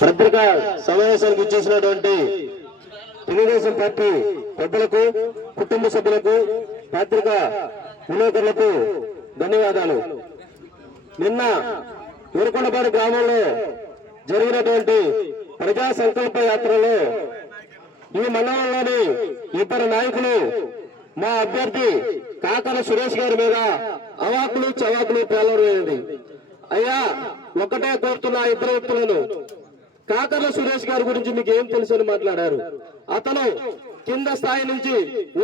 పత్రికా సమావేశానికి ఇచ్చేసినటువంటి తెలుగుదేశం పార్టీ పెద్దలకు కుటుంబ సభ్యులకు పత్రికా విలేకరులకు ధన్యవాదాలు. నిన్న ఊరుకొండపాడు గ్రామంలో జరిగినటువంటి ప్రజా సంకల్ప యాత్రలో ఈ మండలంలోని ఇద్దరు నాయకులు మా అభ్యర్థి కాకర సురేష్ గారి మీద అవాకులు చవాకులు పేలవేయండి అయ్యా ఒకటే కోరుతున్న ఇద్దరు వ్యక్తులను. కాకర్ల సురేష్ గారి గురించి మీకు ఏం తెలుసు అని మాట్లాడారు? అతను కింద స్థాయి నుంచి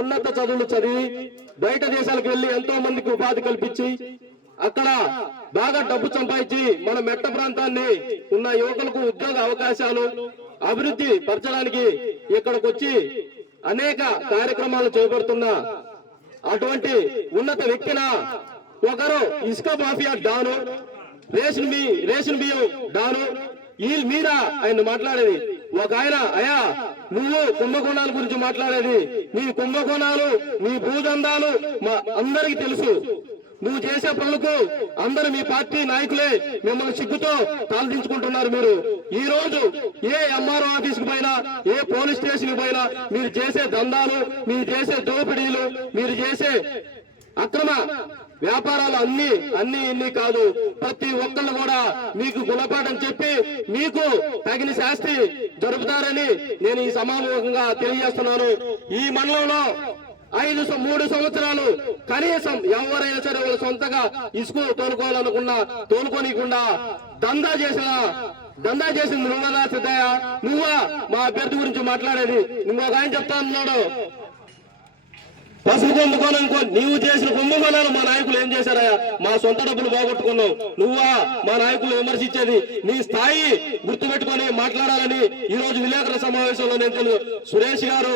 ఉన్నత చదువులు చదివి బయట దేశాలకు వెళ్ళి ఎంతో మందికి ఉపాధి కల్పించి అక్కడ బాగా డబ్బు సంపాదించి మన మెట్ట ప్రాంతాన్ని ఉన్న యువకులకు ఉద్యోగ అవకాశాలు అభివృద్ధి పరచడానికి ఇక్కడికి వచ్చి అనేక కార్యక్రమాలు చేపడుతున్న అటువంటి ఉన్నత వ్యక్తిన ఒకరు ఇసుక మాఫియా డాను. రేషన్ బి రేషన్ బియ్యం డాను ఈ మీద ఆయన మాట్లాడేది. ఒక ఆయన అయ్యా నువ్వు కుంభకోణాల గురించి మాట్లాడేది. నీ కుంభకోణాలు నీ భూదందాలు మా అందరికి తెలుసు. నువ్వు చేసే పనులకు అందరు మీ పార్టీ నాయకులే మిమ్మల్ని సిగ్గుతో తలదించుకుంటున్నారు మీరు. ఈ రోజు ఏ ఎంఆర్ఓ ఆఫీస్కు పైన ఏ పోలీస్ స్టేషన్ పైన మీరు చేసే దందాలు మీరు చేసే దోపిడీలు మీరు చేసే అక్రమ వ్యాపారాలు అన్ని అన్ని ఇన్ని కాదు. ప్రతి ఒక్కళ్ళు కూడా మీకు గుణపాఠం చెప్పి మీకు తగిన శాస్తి జరుపుతారని నేను ఈ సమావేశంగా తెలియజేస్తున్నాను. ఈ మండలంలో ఐదు మూడు సంవత్సరాలు కనీసం ఎవరైనా సరే వాళ్ళు సొంతగా ఇసుక తోలుకోవాలనుకున్నా తోలుకోనికుండా దందా చేసిన దందా చేసింది నువ్వదా సిద్ధయ్య నువ్వా? మా అభ్యర్థి గురించి మాట్లాడేది. ఇంకొక ఆయన చెప్తా ఉన్నాడు. పసుపు అనుకో నీవు చేసిన కుంభమేళాలు మా నాయకులు ఏం చేశారయ్యా? మా సొంత డబ్బులు పోగొట్టుకున్నావు. నువ్వా మా నాయకులు విమర్శించేది? నీ స్థాయి గుర్తుపెట్టుకొని మాట్లాడాలని ఈ రోజు విలేకరుల సమావేశంలో నేను తెలుసు సురేష్ గారు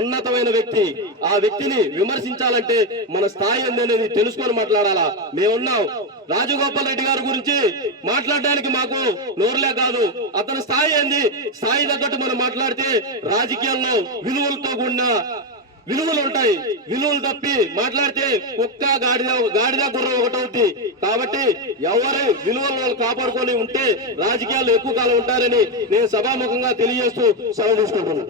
ఉన్నతమైన వ్యక్తి. ఆ వ్యక్తిని విమర్శించాలంటే మన స్థాయి ఏందనేది తెలుసుకొని మాట్లాడాలా? మేమున్నాం. రాజగోపాల్ రెడ్డి గారి గురించి మాట్లాడడానికి మాకు నోరులే కాదు. అతని స్థాయి ఏంది? స్థాయి తగ్గట్టు మనం మాట్లాడితే రాజకీయాల్లో విలువలతో కూడిన విలువలు ఉంటాయి. విలువలు తప్పి మాట్లాడితే కుక్క గాడిద గాడిద గుర్రం ఒకటవుతుంది కాబట్టి ఎవరు విలువలు వాళ్ళు కాపాడుకొని ఉంటే రాజకీయాల్లో ఎక్కువ కాలం ఉంటారని నేను సభాముఖంగా తెలియజేస్తూ సెలవు తీసుకుంటున్నాను.